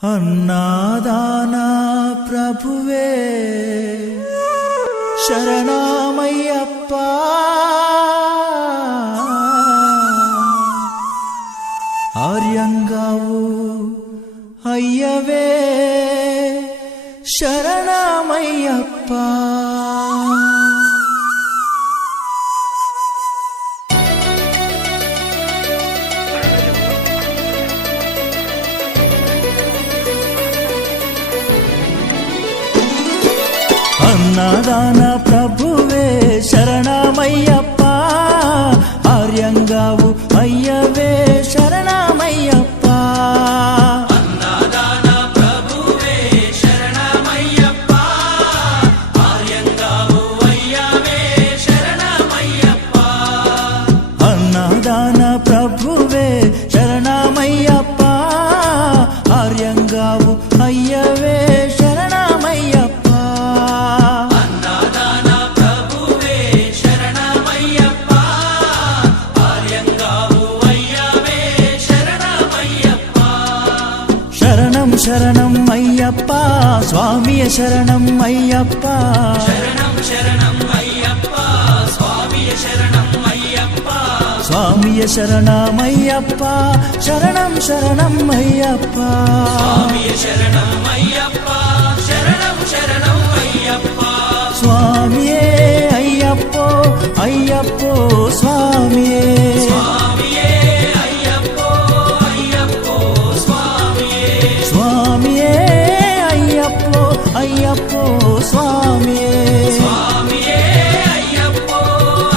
అన్నాదానా ప్రభువే శరణమయ్యప్ప ఆర్యంగావు అయ్యవే శరణమయ్యప్ప అన్నదాన ప్రభువే శరణమయ్యప్ప ఆర్యంగావు అయ్యవే శరణమయ్యప్ప అన్నదాన ప్రభువే శరణమయ్యప్ప ఆర్యంగావు అయ్యవే శరణమయ్యప్ప అన్నదాన ప్రభువే శరణమయ్యప్ప ఆర్యంగావు అయ్యవే శరణమయ్యప్ప అన్నదాన ప్రభువే శరణమయ్యప్ప ఆర్యంగావు అయ్యవే శరణమయ్యప్ప శరణం శరణం అయ్యప్ప స్వామియ శరణం అయ్యప్ప శరణం శరణం అయ్యప్ప స్వామియ శరణం అయ్యప్ప స్వామియ శరణమయ్యప్ప శరణం శరణం అయ్యప్ప స్వామియ శరణం అయ్యప్ప శరణం శరణం అయ్యప్ప స్వామియే అయ్యప్పో అయ్యప్పో స్వామియే స్వామియే అయ్యప్పో అయ్యప్పో స్వామియే స్వామియే అయ్యప్పో అయ్యప్పో స్వామియే స్వామియే అయ్యప్పో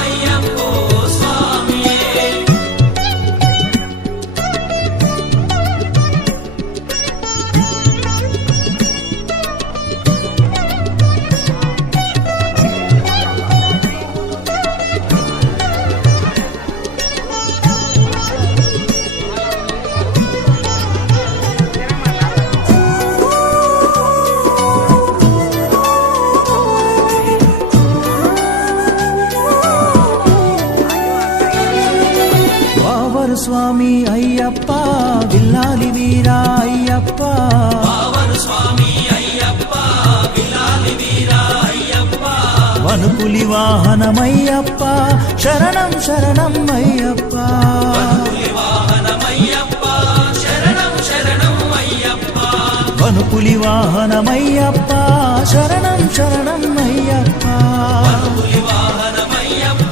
అయ్యప్పో స్వామియే వావరు స్వామి అయ్యప్ప విల్లాలి వీరా అయ్యప్ప పావన స్వామి అయ్యప్ప విలాలి వీరా అయ్యప్ప వనుపులి వాహనమయ్యప్ప శరణం శరణం అయ్యప్ప పులి వాహనమయ్యప్ప శరణం శరణం అయ్యప్ప వనుపులి వాహనమయ్యప్ప శరణం శరణం అయ్యప్ప పులి వాహనమయ్యప్ప